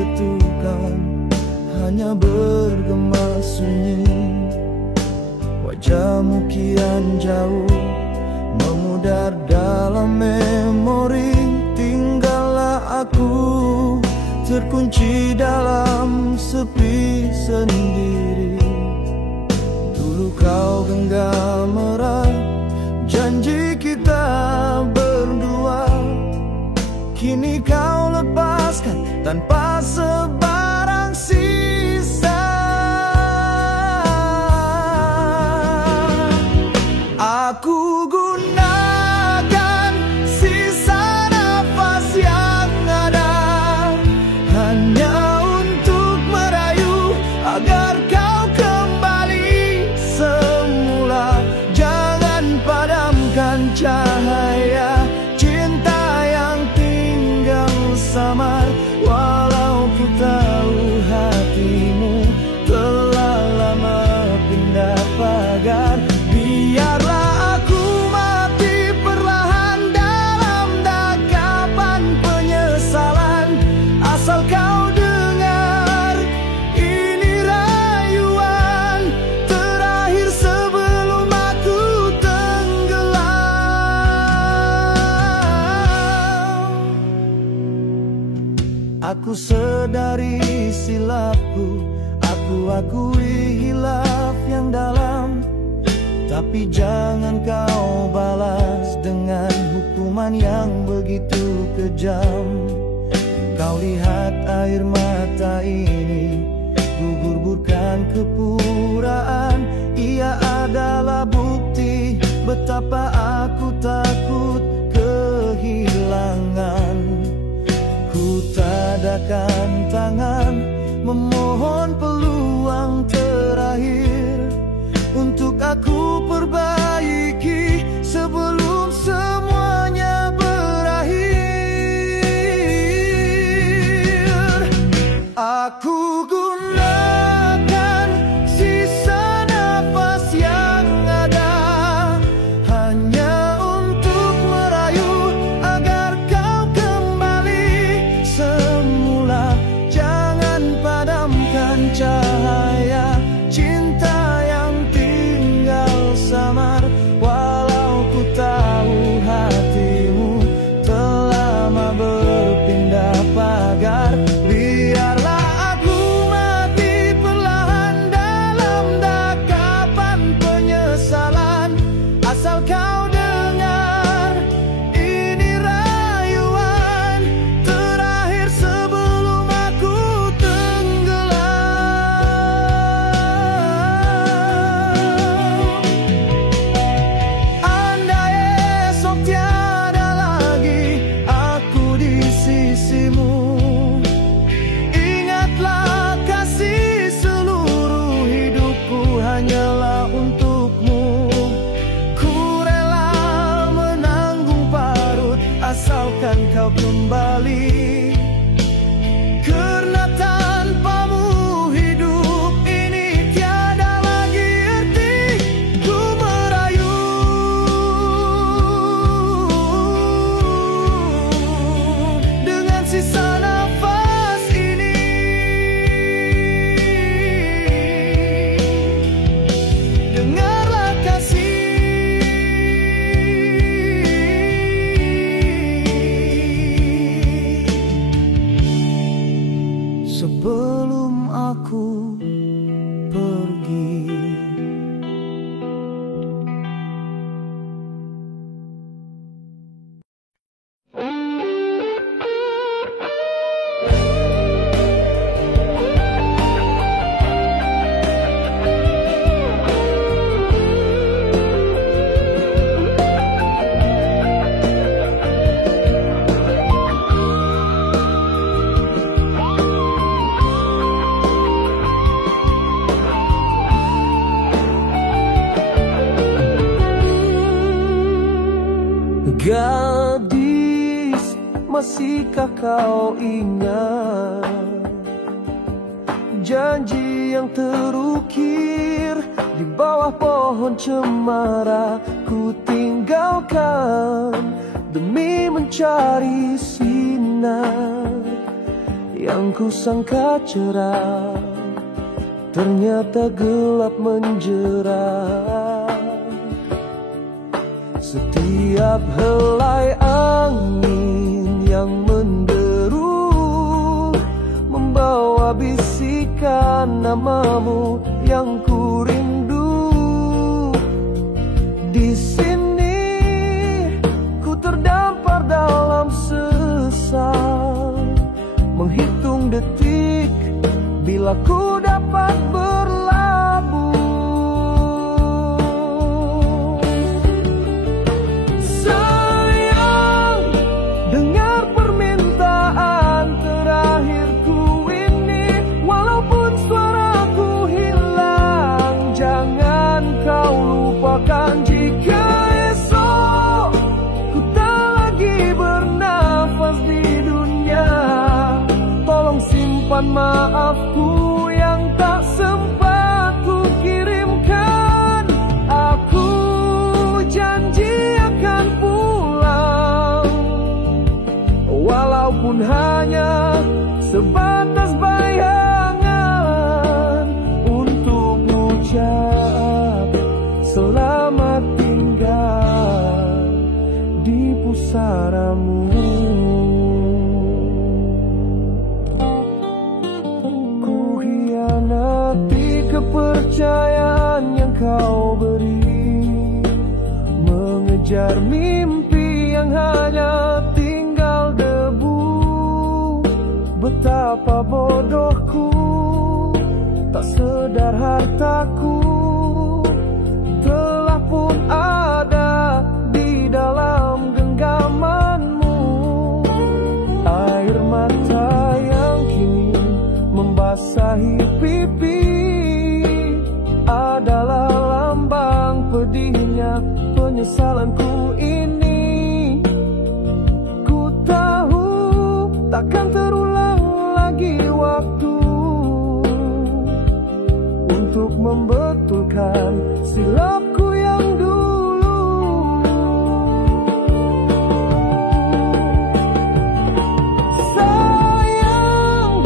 ketukan, hanya bergema sunyi. Wajahmu kian jauh memudar dalam memori. Tinggallah aku terkunci dalam sepi sendiri. Dulu kau genggam erat janji kita berdua, kini kau lepaskan tanpa sebarang sisa. Aku gunakan sisa nafas yang ada hanya untuk merayu agar kau kembali semula. Jangan padamkan cahaya cinta yang tinggal samar. Walau ku tahu hatimu telah lama pindah pagar, biarlah aku mati perlahan dalam dakapan penyesalan. Asal kau dengar, ini rayuan terakhir sebelum aku tenggelam. Aku sedari silapku, aku akui hilaf yang dalam. Tapi jangan kau balas dengan hukuman yang begitu kejam. Kau lihat air mata ini gugur bukan kepuraan. Ia adalah bukti betapa aku takut kehilangan. Ku tadakan tangan memohon peluang terakhir untuk aku perbaiki sebelum semuanya berakhir. Aku gunakan sisa nafas yang ada hanya untuk merayu agar kau kembali semula. Jangan padamkan cahaya cinta yang tinggal samar. Walau ku tahu hatimu telah lama berpindah pagar, biarlah aku mati perlahan dalam dakapan penyesalan. Asal kau dengar, ini rayuan terakhir sebelum aku tenggelam. Andai esok tiada lagi aku di sisimu, ingatlah kasih seluruh hidupku hanyalah untukmu. Ku rela menanggung parut asalkan kau kembali. Karena tanpamu hidup ini tiada lagi arti. Ku merayu dengan sisa nafas ini. Dengarlah kasih, sebelum aku pergi. Gadis, masihkah kau ingat janji yang terukir di bawah pohon cemara? Ku tinggalkan demi mencari sinar yang yang kusangka cerah ternyata gelap menjerah. Setiap helai angin yang menderu membawa bisikan namamu yang ku rindu. Di sini ku terdampar dalam sesal, menghitung detik bila ku dapat berlabuh. Sayang, dengar permintaan terakhirku ini. Walaupun suaraku hilang, jangan kau lupakan jika esok ku tak lagi bernafas di dunia. Tolong simpan maafku yang tak sempat ku kirimkan. Aku janji akan pulang, walaupun hanya sebatas bayangan untuk ucap selamat tinggal di pusaramu. Kepercayaan yang kau beri, mengejar mimpi yang hanya tinggal debu. Betapa bodohku, tak sedar hartaku telah pun ada di dalam genggamanmu. Air mata yang kini membasahi pipi adalah lambang pedihnya penyesalanku ini. Ku tahu takkan terulang lagi waktu untuk membetulkan silapku yang dulu. Sayang,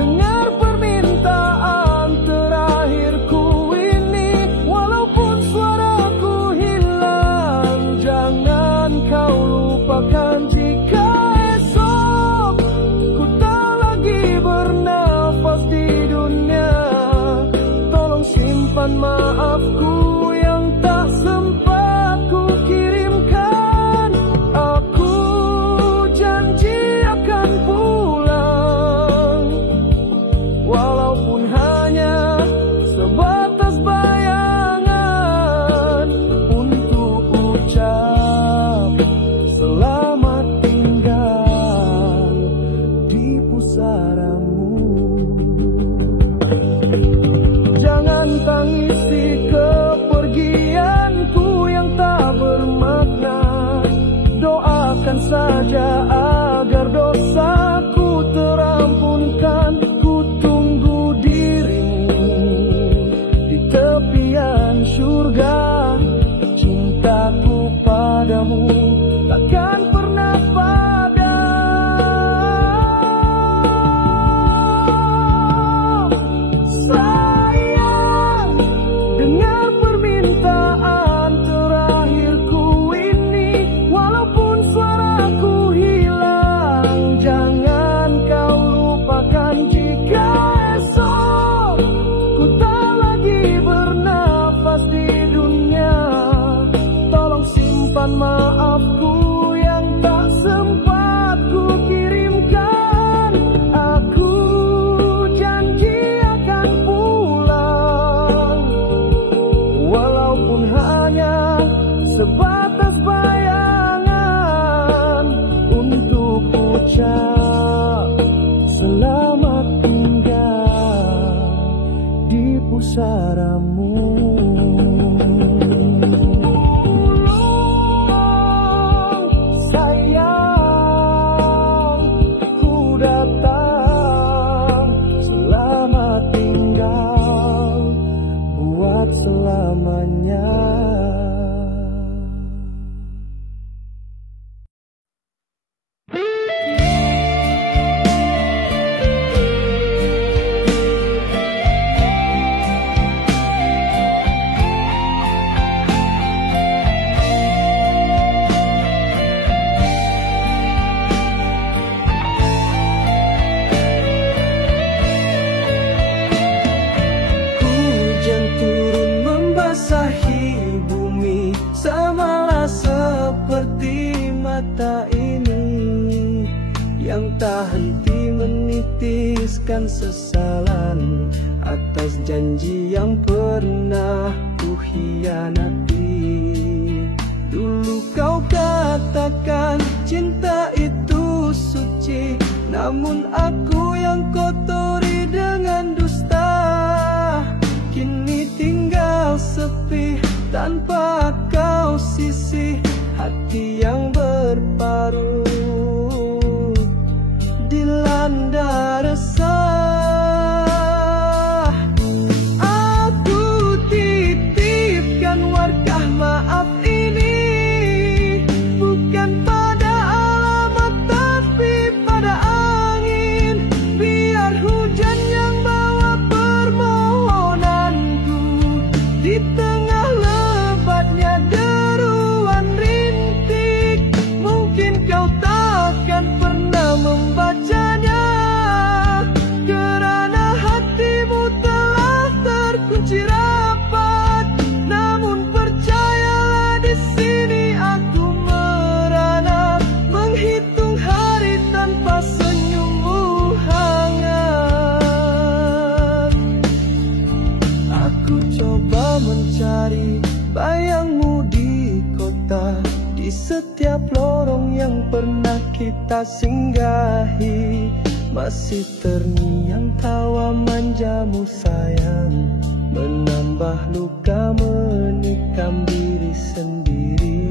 dengar permintaan terakhirku. Kau lupakan jika esok ku tak lagi bernafas di dunia. Tolong simpan maafku yang tak sempat ku kirimkan. Aku janji akan pulang, walaupun hanya sebatas bayangan untuk ucap selamat tinggal di pusaramu. Jangan tangisi kepergianku yang tak bermakna. Doakan saja agar dosaku terampunkan. Ku tunggu dirimu di tepian surga. Cintaku padamu takkan pernah padam. Sayang, dengar permintaan terakhirku ini. Walaupun suaraku hilang, jangan kau lupakan jika esok ku tak lagi bernafas di dunia. Tolong simpan maafku yang tak sempat ku kirimkan. Aku janji akan pulang, walaupun hanya sebatas bayangan untuk ucap selamat tinggal di pusaramu. Selamanya. tak henti menitiskan sesalan atas janji yang pernah ku hianati. Dulu kau katakan cinta itu suci, namun aku yang kotori dengan dusta. Kini tinggal sepi tanpa kau sisih, hati yang berparu dilanda resah. Aku titipkan warkah maaf ini, bukan pada alamat tapi pada angin. Biar hujan yang bawa permohonanku, di tengah lebatnya deruan rintik. Mungkin kau takkan pernah membacanya, kerana hatimu telah terkunci rapat. Namun percayalah, di sini aku merana, menghitung hari tanpa senyummu hangat. Aku coba mencari bayangmu di kota, di setiap lorong yang pernah kita singgahi. Masih terngiang tawa manjamu sayang, menambah luka menikam diri sendiri.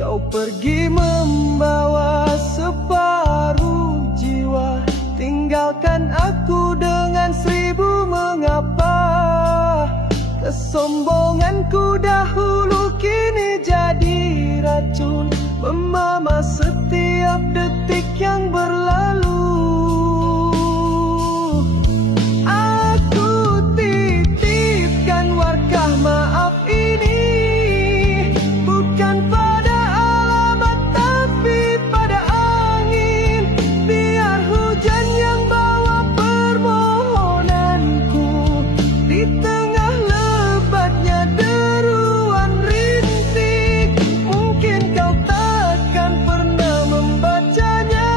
Kau pergi membawa separuh jiwa, tinggalkan aku dengan 1000 mengapa. Kesombonganku dahulu kini jadi racun, memamah setiap detik yang berlalu. Aku titipkan warkah maaf ini, bukan pada alamat tapi pada angin. Biar hujan yang bawa permohonanku, di tengah lebatnya deruan rintik. Mungkin kau takkan pernah membacanya,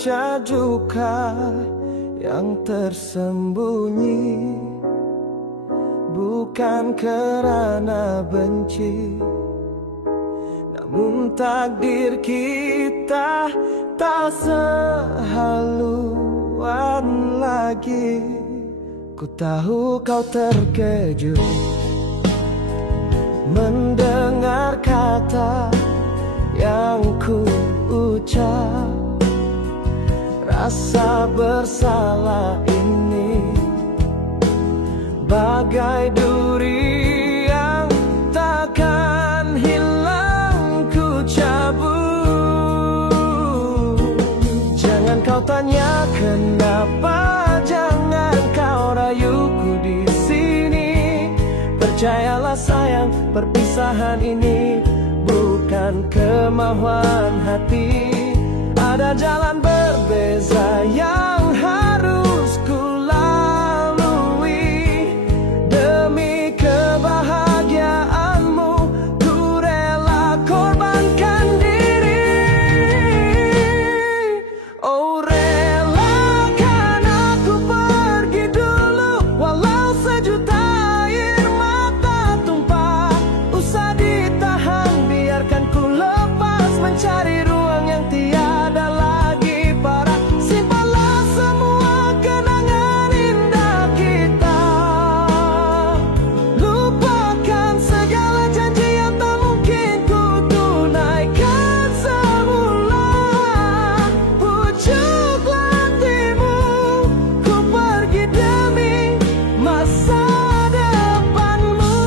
membaca duka yang tersembunyi, bukan karena benci, namun takdir kita tak sehaluan lagi. Ku tahu kau terkejut mendengar kata yang ku ucap. Rasa bersalah ini bagai duri yang takkan hilang ku cabut. Jangan kau tanya kenapa, jangan kau rayuku di sini. Percayalah sayang, perpisahan ini bukan kemauan hati. Ada jalan berbeza yang harus ku lalui. Demi kebahagiaanmu ku rela korbankan diri. Oh, relakan aku pergi dulu, walau sejuta air mata tumpah. Usah ditahan, biarkan ku lepas mencari ruang yang tiada lagi parah. Simpanlah semua kenangan indah kita. Lupakan segala janji yang tak mungkin ku tunaikan semula. Pujuklah hatimu, ku pergi demi masa depanmu.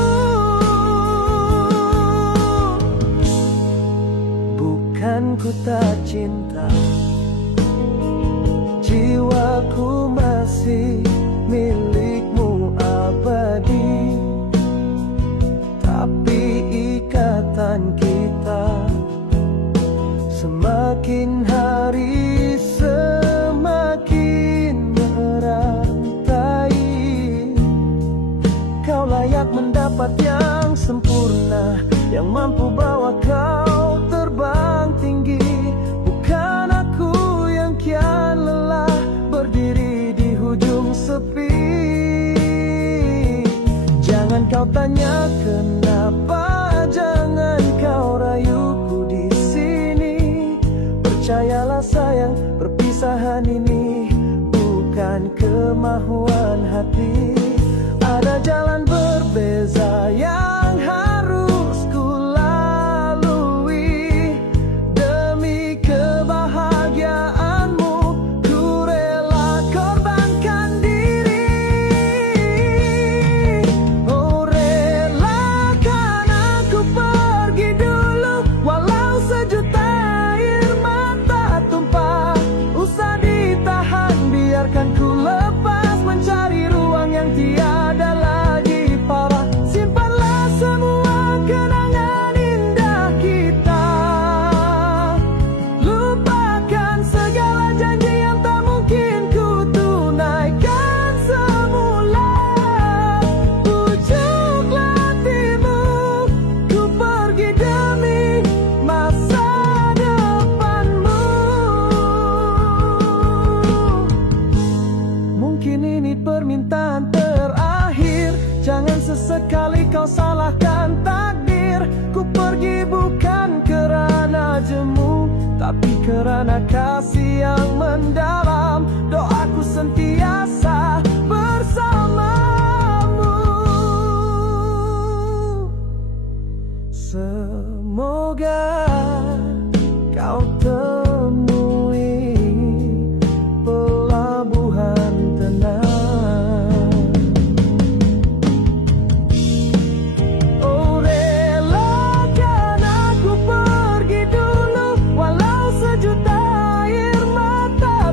Bukan ku tak cinta, jiwaku masih milikmu abadi. Tapi ikatan kita semakin hari semakin merantai. Kau layak mendapat yang sempurna, yang mampu bawa kau terbang tinggi. Bukan aku yang kian lelah berdiri di hujung sepi. Jangan kau tanya kenapa, jangan kau rayuku di sini. Percayalah sayang, perpisahan ini bukan kemauan hati. Ada jalan berbeza yang harus ku lalui. Demi kebahagiaanmu ku rela korbankan diri. Oh, relakan aku pergi dulu, walau sejuta air mata tumpah. Usah ditahan, biarkan ku lepas mencari ruang yang tiada lagi parah. Simpanlah semua kenangan indah kita. Lupakan segala janji yang tak mungkin ku tunaikan semula. Pujuklah hatimu, ku pergi demi masa depanmu. Mungkin ini permintaan terakhir, jangan sesekali kau salahkan takdir. Ku pergi bukan kerana jemu, tapi kerana kasih yang mendalam. Doaku sentiasa bersamamu. Semoga kau temui pelabuhan tenang. Oh, relakan aku pergi dulu, walau sejuta air mata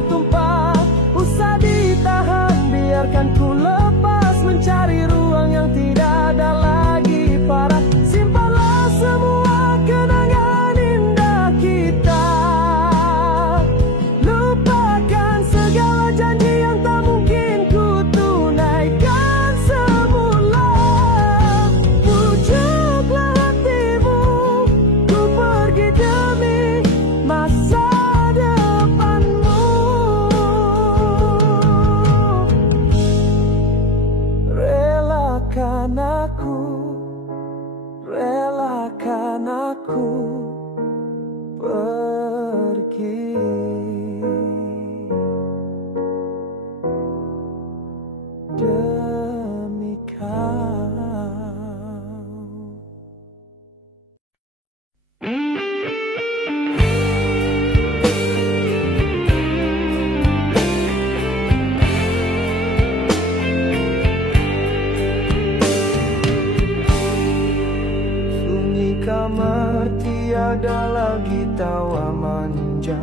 tawa manja,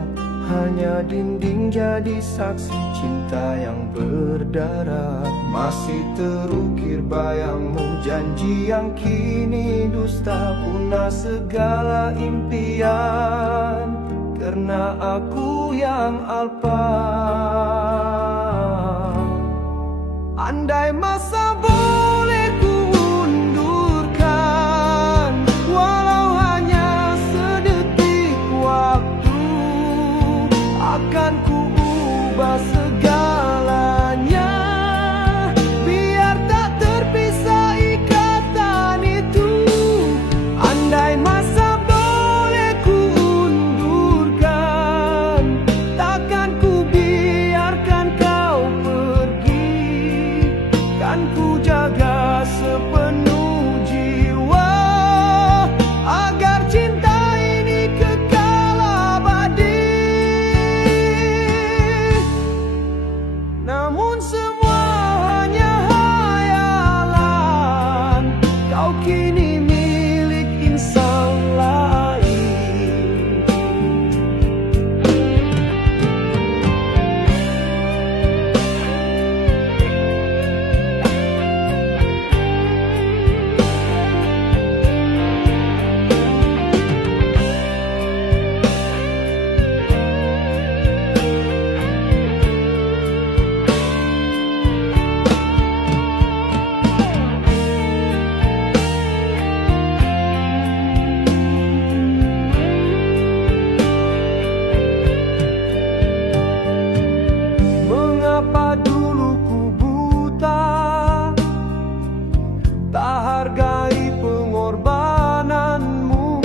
hanya dinding jadi saksi cinta yang berdarah. Masih terukir bayangmu, janji yang kini dusta, punah segala impian karena aku yang alpa. Andai masa boleh ku undurkan, walau hanya sedetik waktu, akan ku ubah segalanya, biar tak terpisah ikatan itu. Andai masa boleh ku undurkan, takkan ku biarkan kau pergi, kan ku jaga sepenuh jiwa agar cinta ini kekal abadi. Namun semua hanya hayalan, kau kini milik insan lain. Mengapa dulu ku buta, tak hargai pengorbananmu.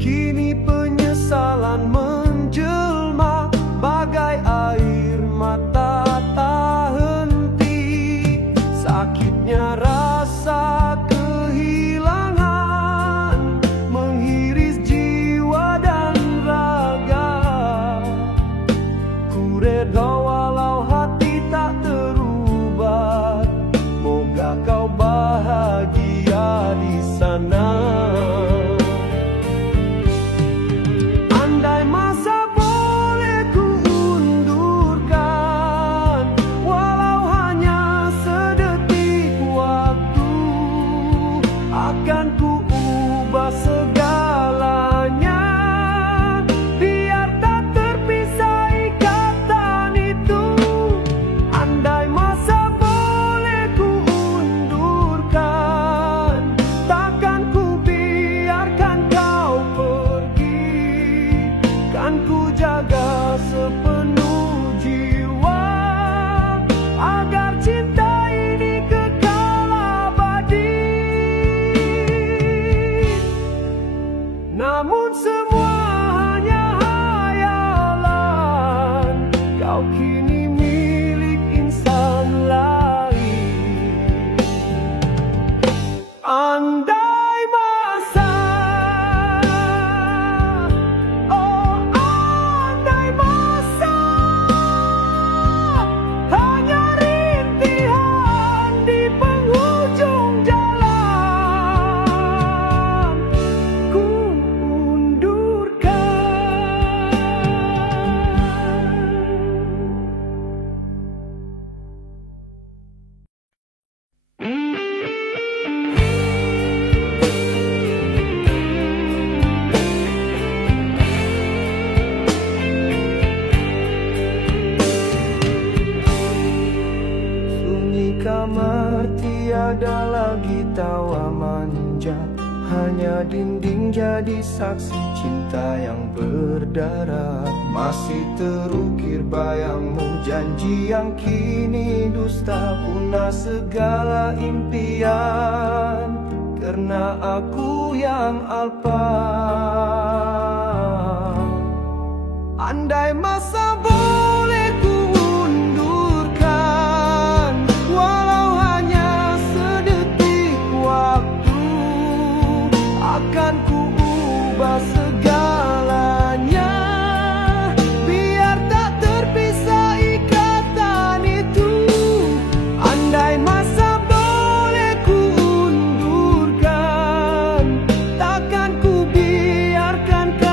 Kini penyesalan menjelma bagai air mata tak henti. Sakitnya rasa kehilangan menghiris jiwa dan raga. Ku reda walau hati tak terubah, moga kau bahagia di sana. Andai masa boleh ku undurkan, walau hanya sedetik waktu, akan ku ubah segalanya, biar tak terpisah ikatan itu. Andai masa boleh ku undurkan, takkan ku biarkan kau pergi, kan ku jaga sepenuh jiwa agar cinta ini kekal abadi. Namun semua hanya hayalan, kau kini milik insan lain. Andai masa, oh andai masa, hanya rintihan di penghujung jalan, ku undurkan. Sunyi kamar tiada lagi tawa manja, hanya dinding jadi saksi cinta yang berdarah. Masih terukir bayangmu, janji yang kini dusta, punah segala impian karena aku yang alpa. Andai masa boleh ku undurkan, walau hanya sedetik waktu, akan ku ubah segalanya, biar tak terpisah ikatan itu. Andai masa boleh ku undurkan, takkan ku biarkan kau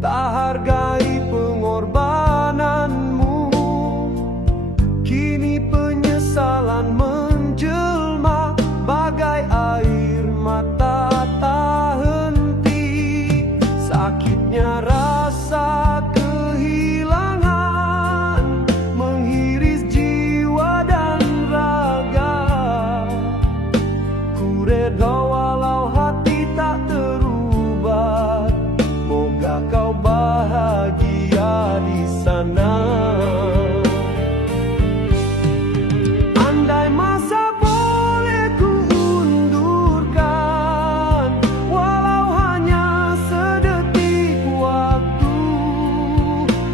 tak hargai pengorbananmu. Kini penyesalan menjelma bagai air mata tak henti. Sakitnya rasa kehilangan menghiris jiwa dan raga. Ku reda walau hati tak terubah. Moga kau bahagia di sana. Andai masa boleh ku undurkan, walau hanya sedetik waktu,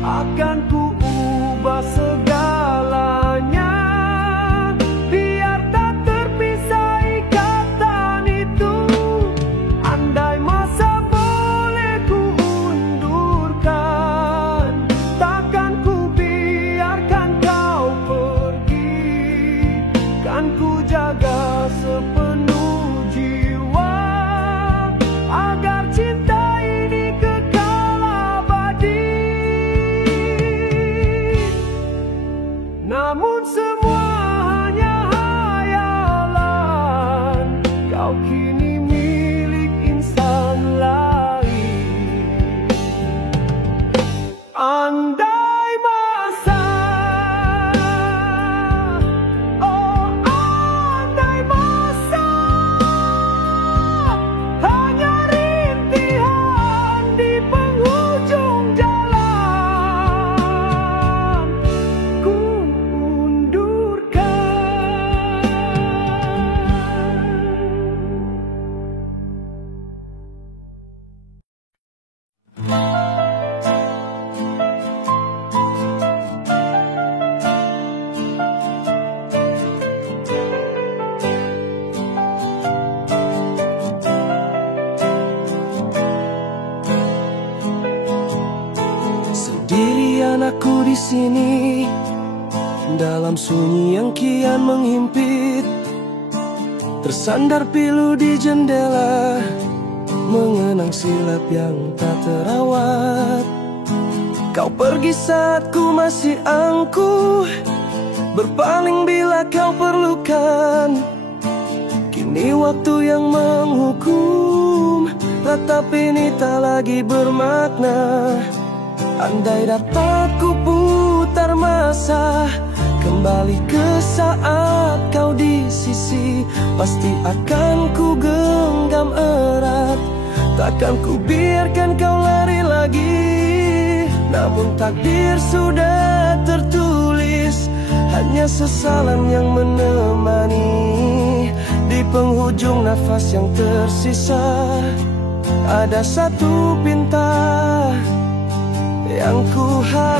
akan ku ubah segalanya, biar tak terpisah ikatan itu. Andai masa boleh ku undurkan, takkan ku biarkan kau pergi. Kan ku jaga sepenuh jiwa agar cinta ini kekal abadi. Namun semua hanya hayalan, kau kini milik insan lain. Andai masa, oh andai masa, hanya rintihan di penghujung jalan, ku undurkan. Sendirian aku di sini, dalam sunyi yang kian menghimpit, tersandar pilu di jendela, mengenang silap yang tak terawat. Kau pergi saat ku masih angkuh, berpaling bila kau perlukan. Kini waktu yang menghukum, ratap ini tak lagi bermakna. Andai dapat ku putar masa, kembali ke saat kau di sisi, pasti akan ku genggam erat. Takkan ku biarkan kau lari lagi. Namun takdir sudah tertulis, hanya sesalan yang menemani. Di penghujung nafas yang tersisa, ada satu pinta yang ku harapkan.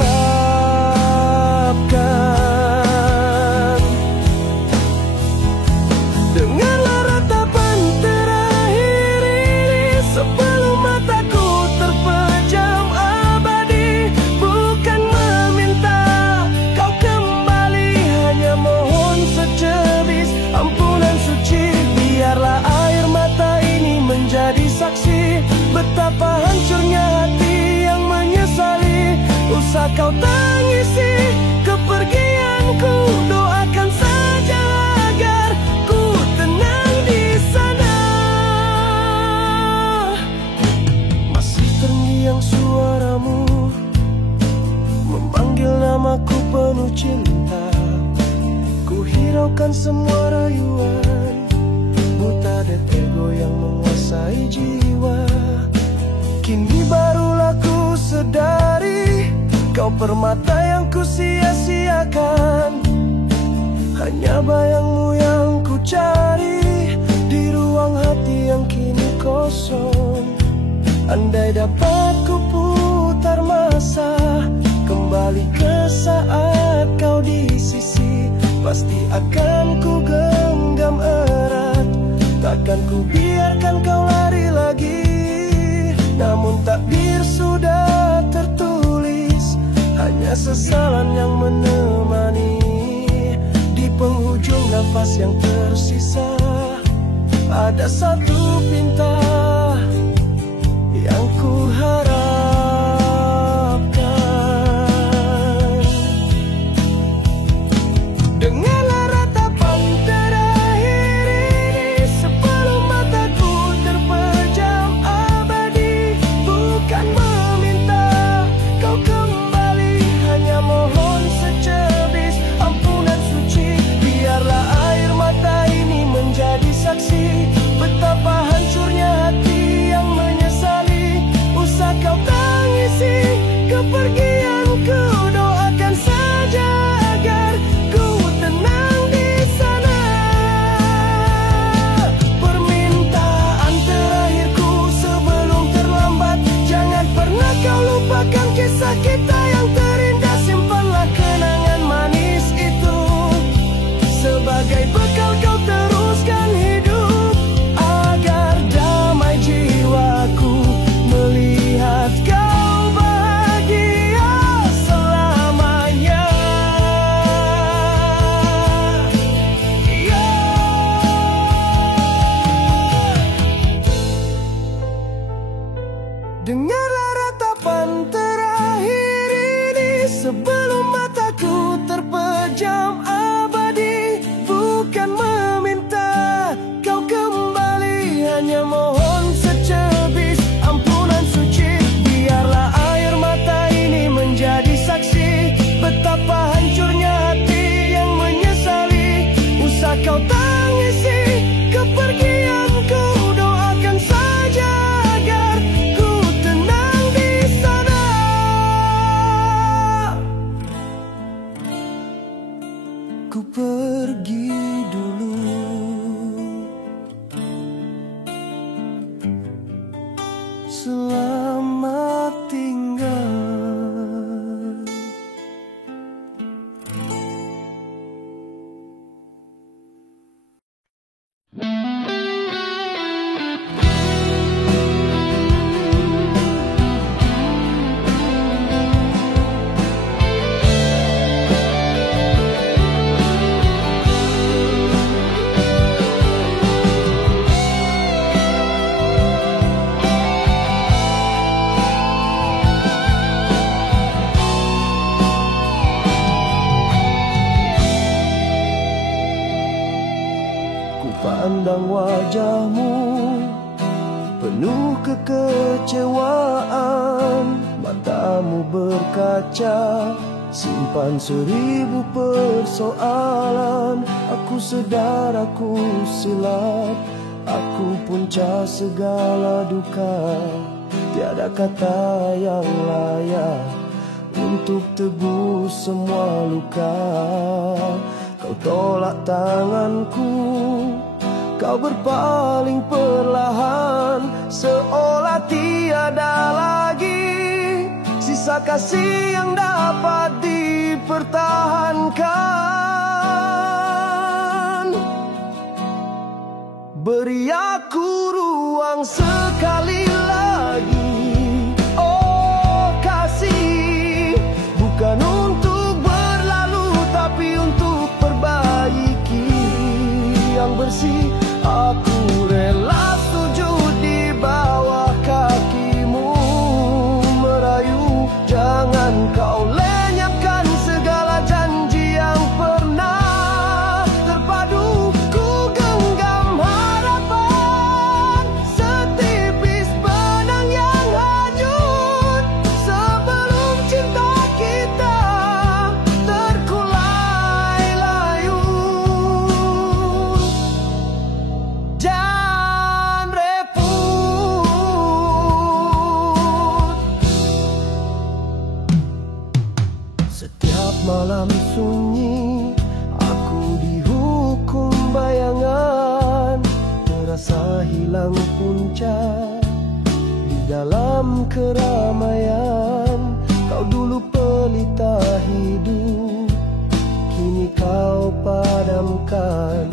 Dengarlah ratapan terakhir ini sebelum mataku terpejam abadi. Bukan meminta kau kembali, hanya mohon secebis ampunan suci. Biarlah air mata ini menjadi saksi betapa hancurnya hati yang menyesali. Usah kau tangisi kepergianku, doakan saja agar ku tenang di sana. Masih terngiang suaramu memanggil namaku penuh cinta. Ku hiraukan semua rayuan, buta dan ego yang menguasai jiwa. Kini barulah ku sedari, kau permata yang ku sia-siakan. Hanya bayangmu yang ku cari di ruang hati yang kini kosong. Andai dapat ku putar masa, kembali ke saat kau di sisi, pasti akan ku genggam erat. Takkan ku biarkan kau lari lagi. Namun takdir sudah tertulis, hanya sesalan yang menemani. Di penghujung nafas yang tersisa, ada satu pinta yang ku harap. tangisi kepergianku. Doakan saja agar ku tenang di sana. Permintaan terakhirku sebelum terlambat, jangan pernah kau lupakan kisah kita yang terindah. Simpanlah kenangan manis itu sebagai bekal kau teruskan hidup, agar damai jiwaku melihat kau bahagia selamanya. Dengarlah ratapan terakhir ini sebelum mataku terpejam abadi. Bukan meminta kau kembali, hanya mohon secebis ampunan suci. Biarlah air mata ini menjadi saksi betapa hancurnya hati yang menyesali. Usah kau tangisi kepergianku. Doakan saja agar ku tenang di sana. Ku pergi dulu, selamat tinggal. Ku pandang wajahmu penuh kekecewaan, matamu berkaca simpan 1000 persoalan. Aku sedar aku silap, aku punca segala duka. Tiada kata yang layak untuk tebus semua luka. Kau tolak tanganku, kau berpaling perlahan, seolah tiada lagi sisa kasih yang dapat dipertahankan. Beri aku ruang sekali lagi, oh kasih, bukan untuk berlalu tapi untuk perbaiki yang bersih. Aku rela sujud di bawah kakimu, merayu. Jangan kau lenyapkan segala janji yang pernah terpadu. Ku genggam harapan setipis benang yang hanyut sebelum cinta kita terkulai layu. Dan setiap malam sunyi aku dihukum bayangan, terasa hilang punca di dalam keramaian. Kau dulu pelita hidup, kini kau padamkan,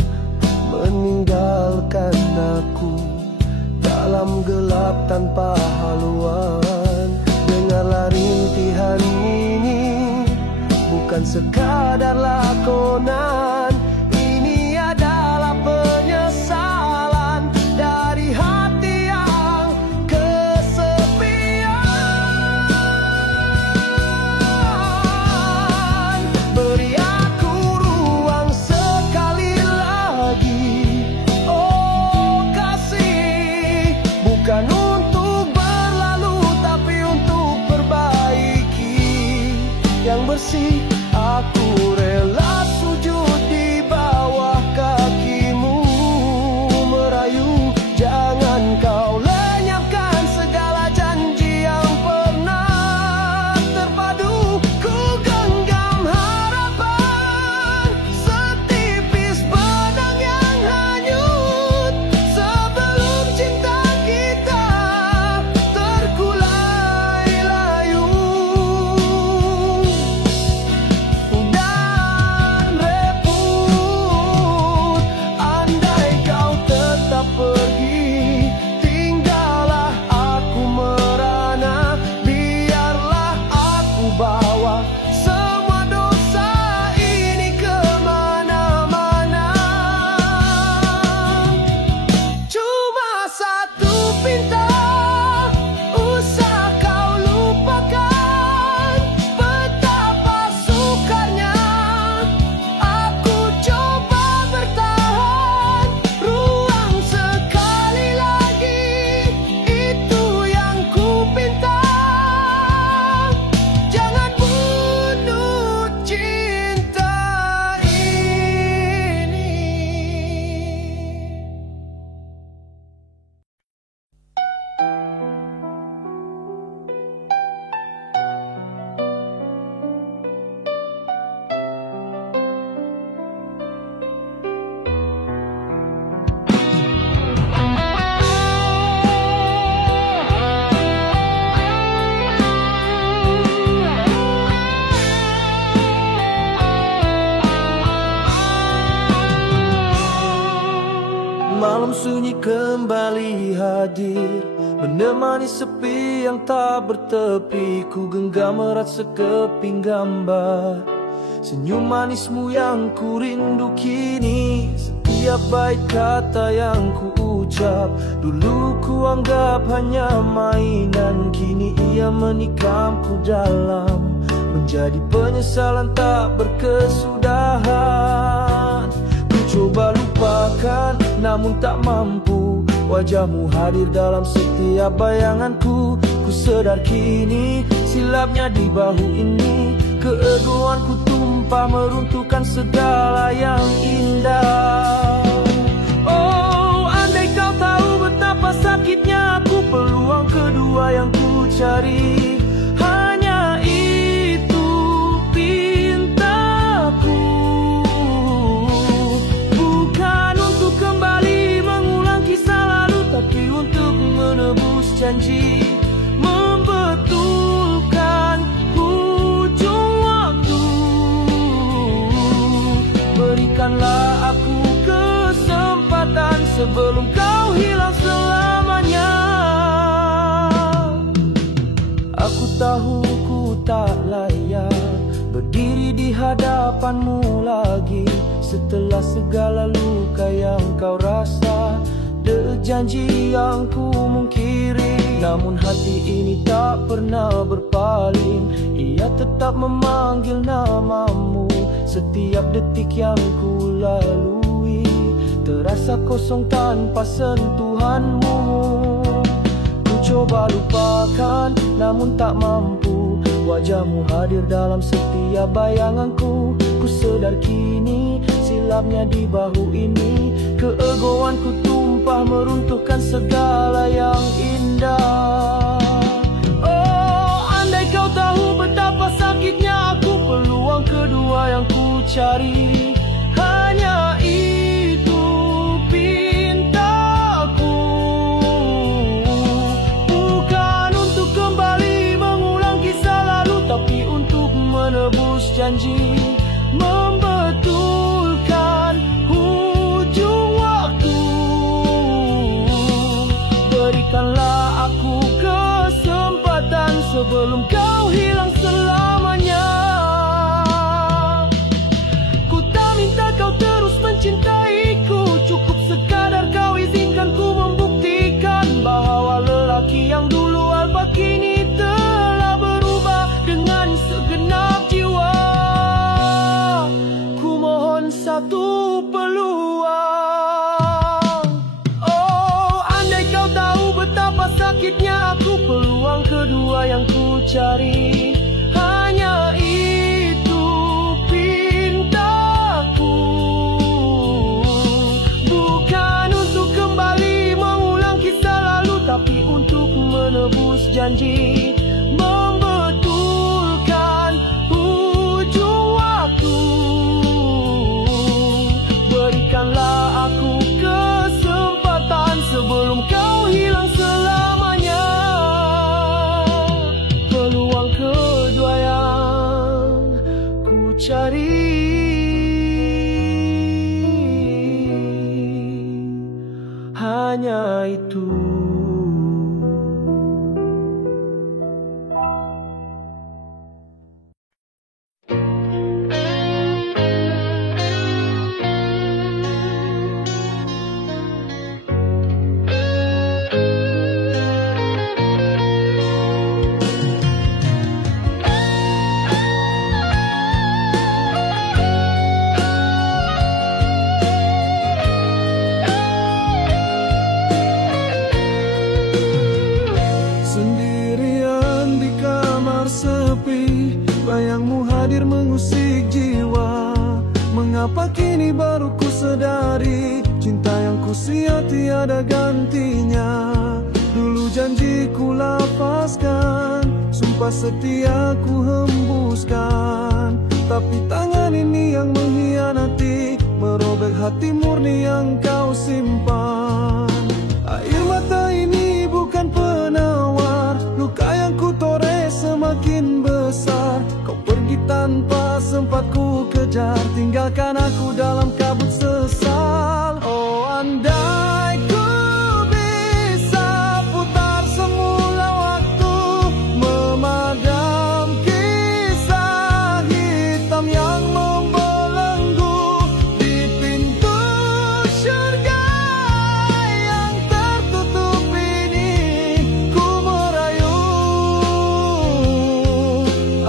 meninggalkan aku dalam gelap tanpa haluan. Dengarlah rintihan ini, bukan sekadar lakonan. Ini adalah penyesalan dari hati yang kesepian. Beri aku ruang sekali lagi, oh kasih, bukan untuk berlalu tapi untuk perbaiki yang bersih. Aku rela sujud di bawah kakimu, merayu. Jangan kau lenyapkan segala janji yang pernah sunyi kembali hadir, menemani sepi yang tak bertepi. Ku genggam erat sekeping gambar senyum manismu yang ku rindu kini. Setiap baik kata yang ku ucap dulu ku anggap hanya mainan, kini ia menikamku dalam menjadi penyesalan tak berkesudahan. Ku coba lupakan namun tak mampu, wajahmu hadir dalam setiap bayanganku. Ku sadar kini silapnya di bahu ini, keegoanku tumpah meruntuhkan segala yang indah. Oh, andai kau tahu betapa sakitnya aku, peluang kedua yang ku cari hanya itu pintaku. Bukan untuk kembali mengulang kisah lalu, tapi untuk menebus janji, membetulkan ujung waktu. Berikanlah aku kesempatan sebelum kau hilang selamanya. Aku tahu ku tak layak berdiri di hadapanmu lagi, setelah segala luka yang kau rasa, janji yang ku mungkiri. Namun hati ini tak pernah berpaling, ia tetap memanggil namamu. Setiap detik yang ku lalui terasa kosong tanpa sentuhanmu. Ku coba lupakan namun tak mampu, wajahmu hadir dalam setiap bayanganku. Ku sadar kini silapnya di bahu ini, keegoanku tumpah meruntuhkan segala yang indah. Oh, andai kau tahu betapa sakitnya aku, peluang kedua yang ku cari hanya itu pintaku. Bukan untuk kembali mengulang kisah lalu, tapi untuk menebus janji, membetulkan ujung waktu. Berikanlah aku kesempatan sebelum kau hilang selamanya. Ku tak minta kau terus mencintaiku, cukup sekadar kau izinkan ku membuktikan bahwa lelaki yang dulu alpa kini telah berubah dengan segenap jiwa. Ku mohon satu peluang. Oh, andai kau tahu betapa sakitnya aku, peluang kedua yang ku cari hanya itu pintaku. Bukan untuk kembali mengulang kisah lalu, tapi untuk menebus janji, membetulkan ujung waktu. Berikanlah aku kesempatan sebelum kau hilang selamanya. Peluang kedua yang ku cari hanya itu. Bayangmu hadir mengusik jiwa. Mengapa kini baru ku sadari, cinta yang ku sia tiada gantinya. Dulu janji ku lapaskan, sumpah setia ku hembuskan, tapi tangan ini yang mengkhianati, merobek hati murni yang kau simpan. Air mata ini bukan penawar, luka yang ku toreh semakin besar. Kau pergi tanpa sempat ku kejar, tinggalkan aku dalam kabut sesal. Oh, andai ku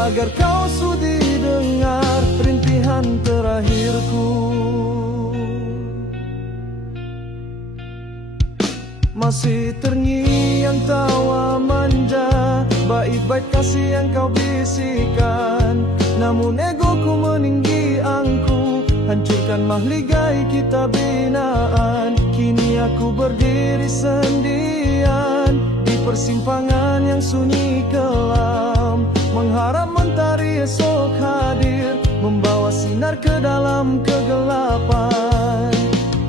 agar kau sudi dengar rintihan terakhirku. Masih terngiang tawa manja, bait-bait kasih yang kau bisikan. Namun egoku meninggi angku, hancurkan mahligai kita binaan. Kini aku berdiri sendirian di persimpangan yang sunyi kelam, mengharap mentari esok hadir, membawa sinar ke dalam kegelapan.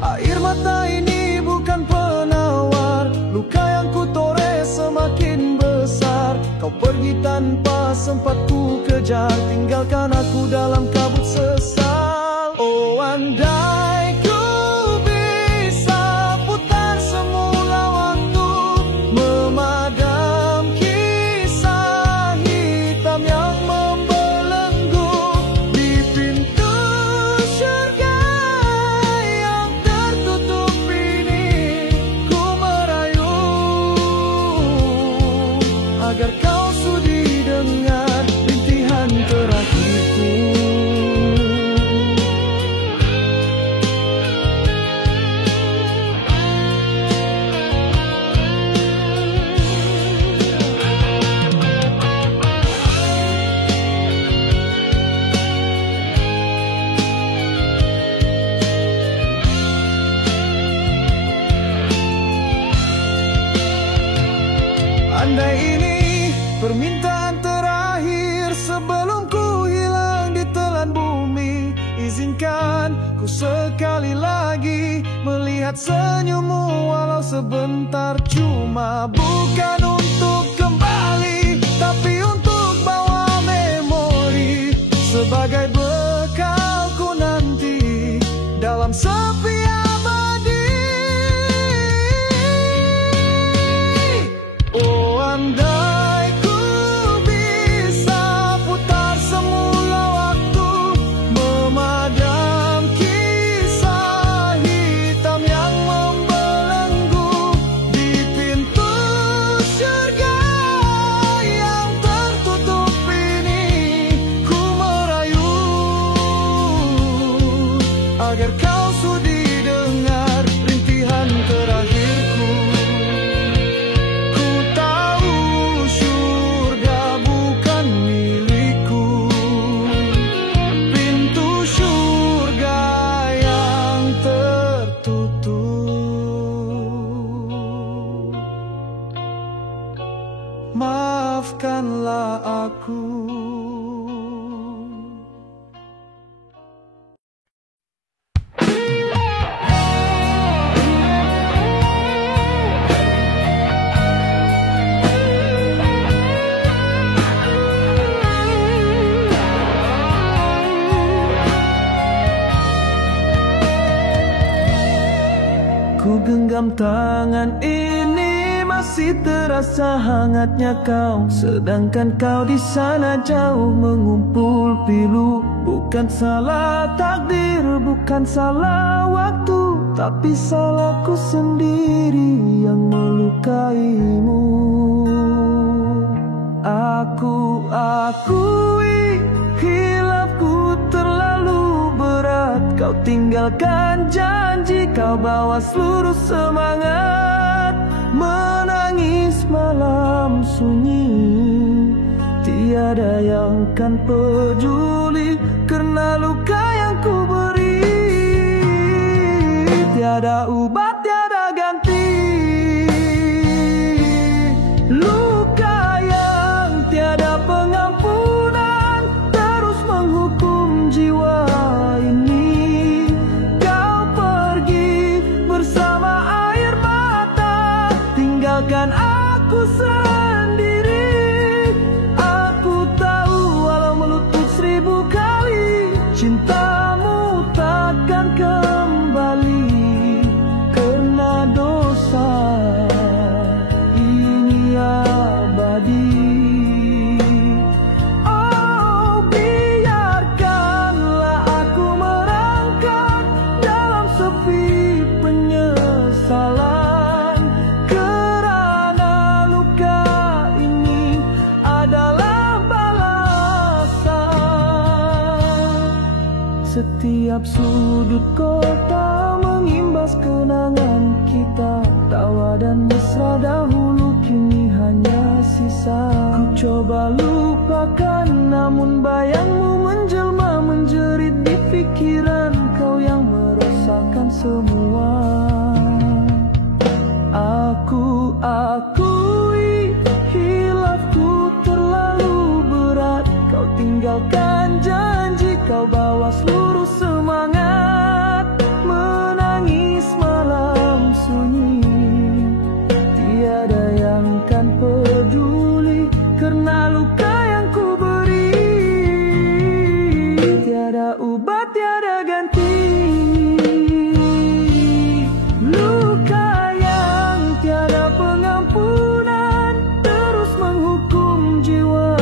Air mata ini bukan penawar, luka yang ku toreh semakin besar. Kau pergi tanpa sempat ku kejar, tinggalkan aku dalam kabut sesal. Oh, andai ku bisa putar semula waktu, memadam kisah hitam yang membelenggu di pintu surga yang tertutup ini. Ku merayu agar kau sudi dengar rintihan terakhirku. Andai ini permintaan terakhir sebelum ku hilang di telan bumi, izinkan ku sekali lagi melihat senyummu walau sebentar. Cuma bukan untuk kembali, tapi untuk bawa memori sebagai bekalku nanti dalam sepi abadi. Oh, andai ku bisa putar semula waktu, memadam kisah hitam yang membelenggu di pintu surga yang tertutup ini. Ku merayu agar kau sudi dengar rintihan terakhirku. Ku tahu surga bukan milikku, pintu surga yang tertutup. Maafkanlah aku. Ku genggam tangan ini, masih terasa hangatnya kau, sedangkan kau di sana jauh mengumpul pilu. Bukan salah takdir, bukan salah waktu, tapi salahku sendiri yang melukaimu. Aku akui hilafku terlalu berat. Kau tinggalkan janji, kau bawa seluruh semangat, menangis malam sunyi. Tiada yang kan peduli karena luka yang ku beri. Tiada ubat, tiada ganti. Luka yang tiada pengampunan terus menghukum jiwa ini. Kau pergi bersama air mata, tinggalkan aku sendiri. Aku tahu walau meletup 1000 kali, cintamu takkan kembali. Karena dosa ini abadi, setiap sudut kota mengimbas kenangan kita. Tawa dan mesra dahulu kini hanya sisa. Ku coba lupakan namun bayangmu menjelma menjerit di pikiran. Kau yang meresahkan semua. Aku akui hilafku terlalu berat. Kau tinggalkan janji, kau bawa seluruh semangat. Menangis malam sunyi, tiada yang kan peduli karena luka yang ku beri. Tiada obat, tiada ganti. Luka yang tiada pengampunan terus menghukum jiwa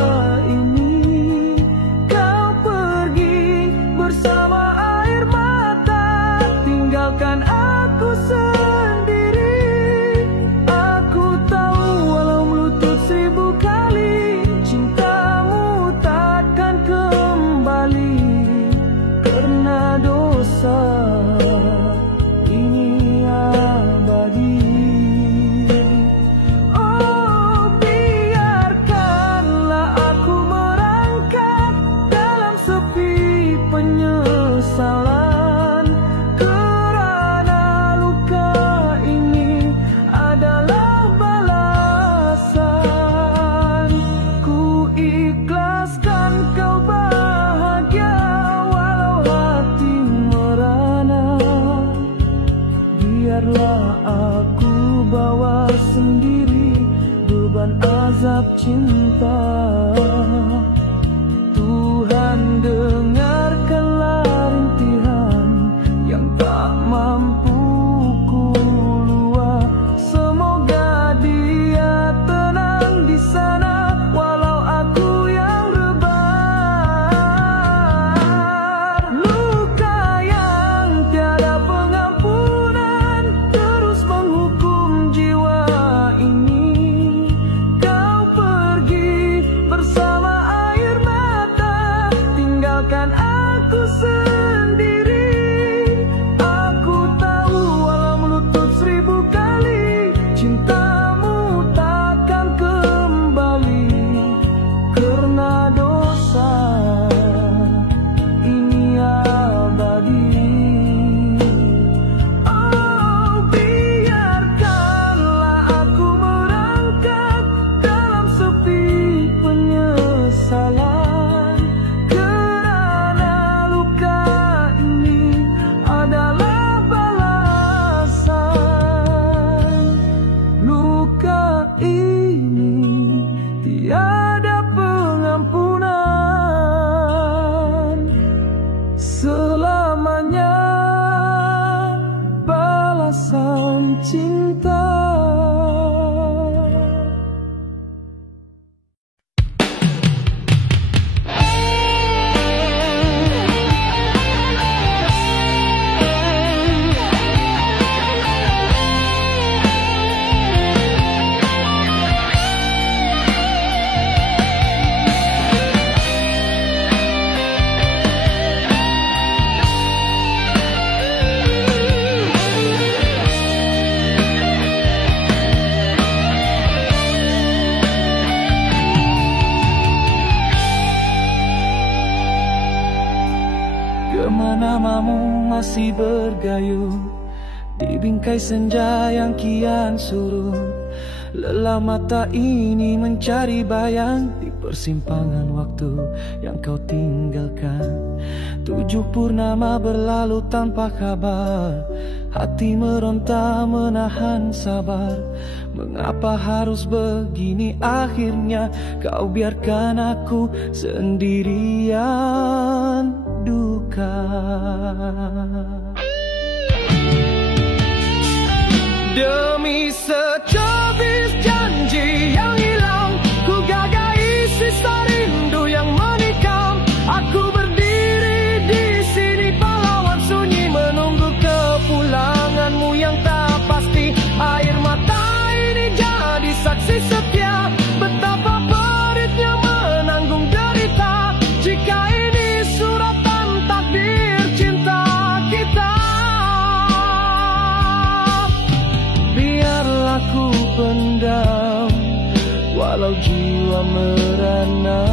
ini. Kau pergi bersama air mata, tinggalkan aku sendiri. Aku tahu walau melutut 1000 kali, cintamu takkan kembali karena dosa ini abadi. Oh, biarkanlah aku merangkak dalam sepi penyesalan. Kerana luka ini adalah balasan. Ku ikhlaskan kau bahagia walau hati merana. Biarlah aku bawa sendiri beban azab cinta. Tuhan, dengarkanlah rintihan yang tak mampu ku luah. Semoga dia tenang di sana walau aku yang rebah. Luka yang tiada pengampunan terus menghukum jiwa ini. Kau pergi bersama air mata, tinggalkan aku sendiri. Aku tahu walau melutut 1000 kali, cintamu takkan kembali karena dosa ini abadi. Oh, biarkanlah aku merangkak dalam sepi penyesalan. Kerana luka ini adalah balasan. Luka ini tiada pengampunan, selamanya balasan cinta. Gema namamu masih bergayung di bingkai senja yang kian surut. Lelah mata ini mencari bayang di persimpangan waktu yang kau tinggalkan. 7 purnama berlalu tanpa kabar, hati meronta menahan sabar. Mengapa harus begini akhirnya kau biarkan aku sendirian duka. Demi secubit janji yang hilang, ku gagai sisa rindu yang menikam. Aku berdiri di sini pahlawan sunyi menunggu kepulanganmu yang tak pasti. Air mata ini jadi saksi setia betapa peritnya menanggung derita. Jika ini suratan takdir merana.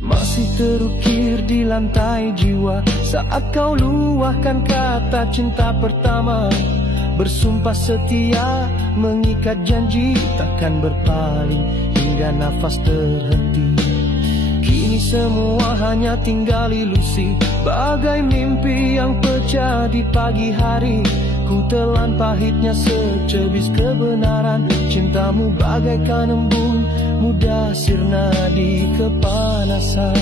Masih terukir di lantai jiwa saat kau luahkan kata cinta pertama. Bersumpah setia, mengikat janji, takkan berpaling hingga nafas terhenti. Kini semua hanya tinggal ilusi, bagai mimpi yang pecah di pagi hari. Ku telan pahitnya secebis kebenaran, cintamu bagaikan embun, mudah sirna di kepanasan.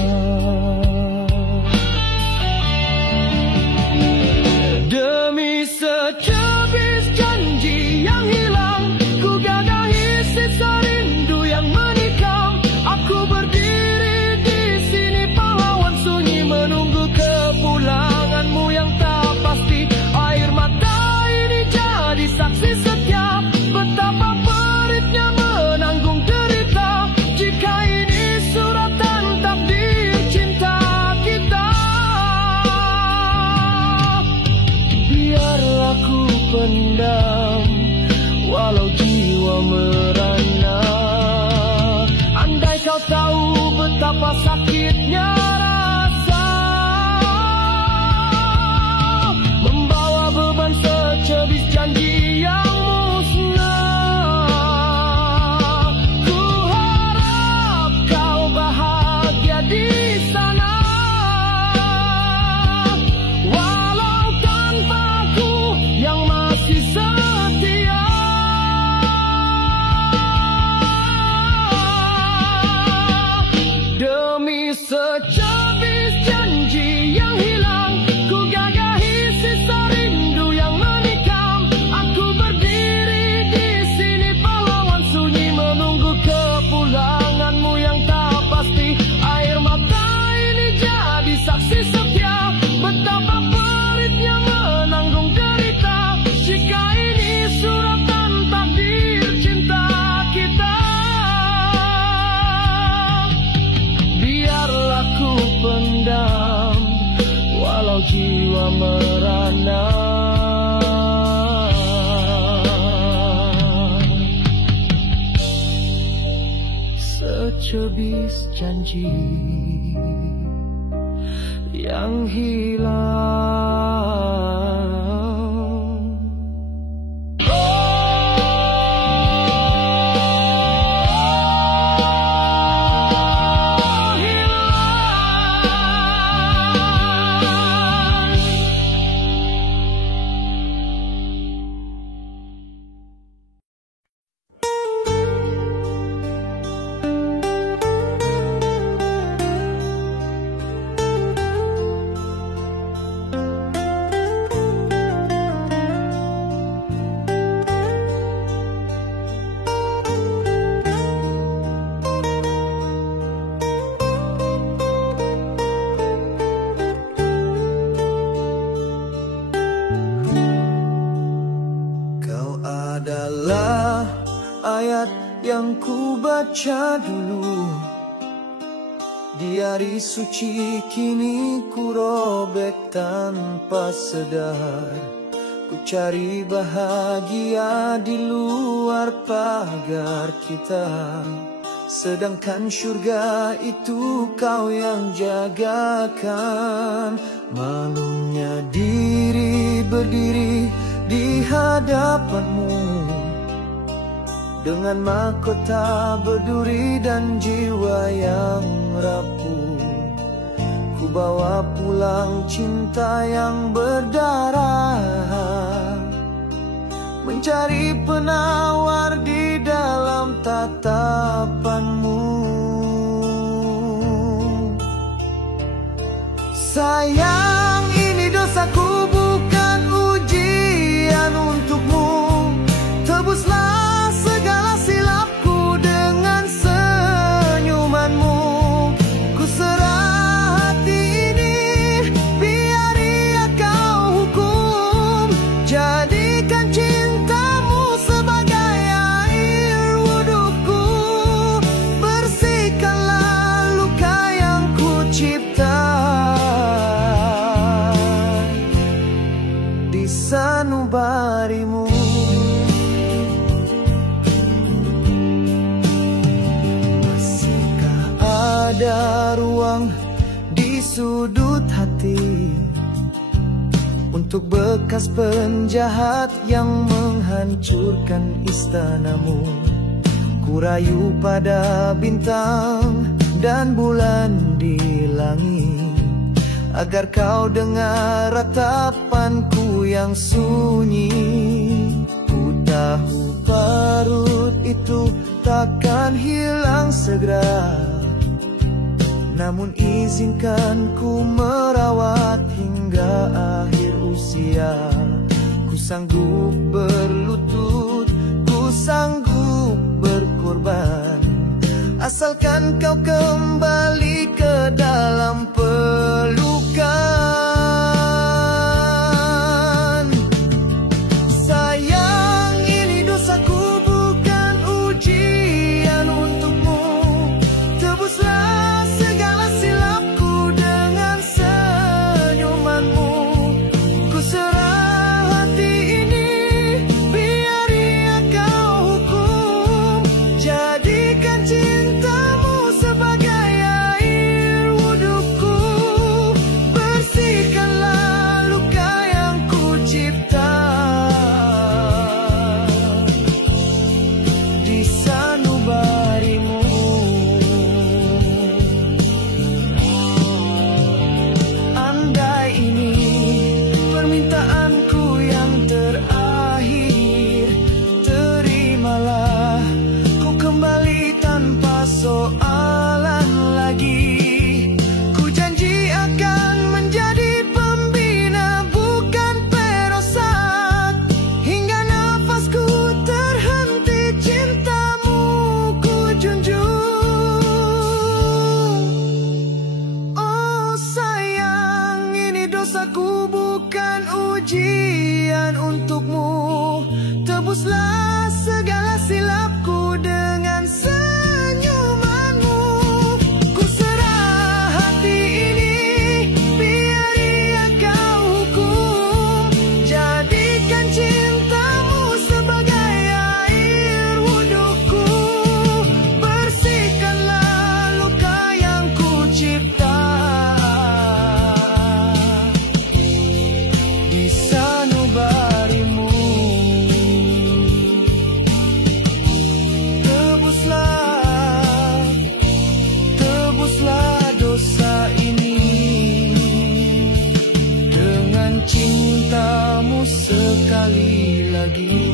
Demi secebis janji yang hilang, ku gagahi sisa rindu yang menikam. Aku berdiri di sini pahlawan sunyi, menunggu kepulanganmu yang tak pasti. Air mata ini jadi saksi setia, betapa peritnya menanggung derita. Jika ini suratan takdir cinta kita, biarlah ku pendam walau jiwa merana. Andai kau tahu betapa sakitnya rasa membawa beban secebis janji yang musnah. Ku harap kau bahagia di sana, walau tanpaku yang masih setia. Demi secebis janji yang hilang, ku gagahi sisa rindu yang menikam. Aku berdiri di sini pahlawan sunyi, menunggu kepulanganmu yang tak pasti. Air mata ini jadi saksi setia, betapa peritnya menanggung derita. Jika ini suratan takdir cinta kita, biarlah ku pendam walau jiwa merana. Secebis janji yang hilang. Ayat yang ku baca dulu di hari suci, kini ku robek tanpa sadar. Ku cari bahagia di luar pagar kita, sedangkan surga itu kau yang jagakan. Malunya diri berdiri di hadapanmu dengan mahkota berduri dan jiwa yang rapuh. Ku bawa pulang cinta yang berdarah, mencari penawar di dalam tatapanmu. Sayang, ini dosaku bukan ujian untukmu. Tebuslah segala silapku dengan senyumanmu. Ku serah hati ini, biar ia kau hukum. Jadikan cintamu sebagai air wuduku. Bersihkanlah luka yang ku cipta. sanubarimu. Masihkah ada ruang di sudut hati untuk bekas penjahat yang menghancurkan istanamu? Ku rayu pada bintang dan bulan di langit, agar kau dengar ratapanku yang sunyi. Ku tahu parut itu takkan hilang segera, namun izinkan ku merawat hingga akhir usia. Ku sanggup berlutut, ku sanggup berkorban, asalkan kau kembali ke dalam pelukan. Sayang, ini dosaku bukan ujian untukmu. Tebuslah segala silapku dengan senyumanmu. Ku serah hati ini, biar ia kau hukum. Jadikan cintamu sebagai air wudhuku. Bersihkanlah luka yang ku cipta di sanubarimu. Andai ini permintaanku yang terakhir, terimalah. Ku kembali tanpa soalan lagi. Ku janji akan menjadi pembina, bukan perosak. Hingga nafasku terhenti, cintamu ku junjung. Oh sayang, ini dosaku bukan ujian untukmu. Tebuslah segala silapku dengan senyumanmu. Ku serah hati ini, biar ia kau hukum. Jadikan cintamu sebagai air wudhuku. Bersihkanlah luka yang ku cipta di sanubarimu. Tebuslah dosa ini dengan cintamu sekali lagi.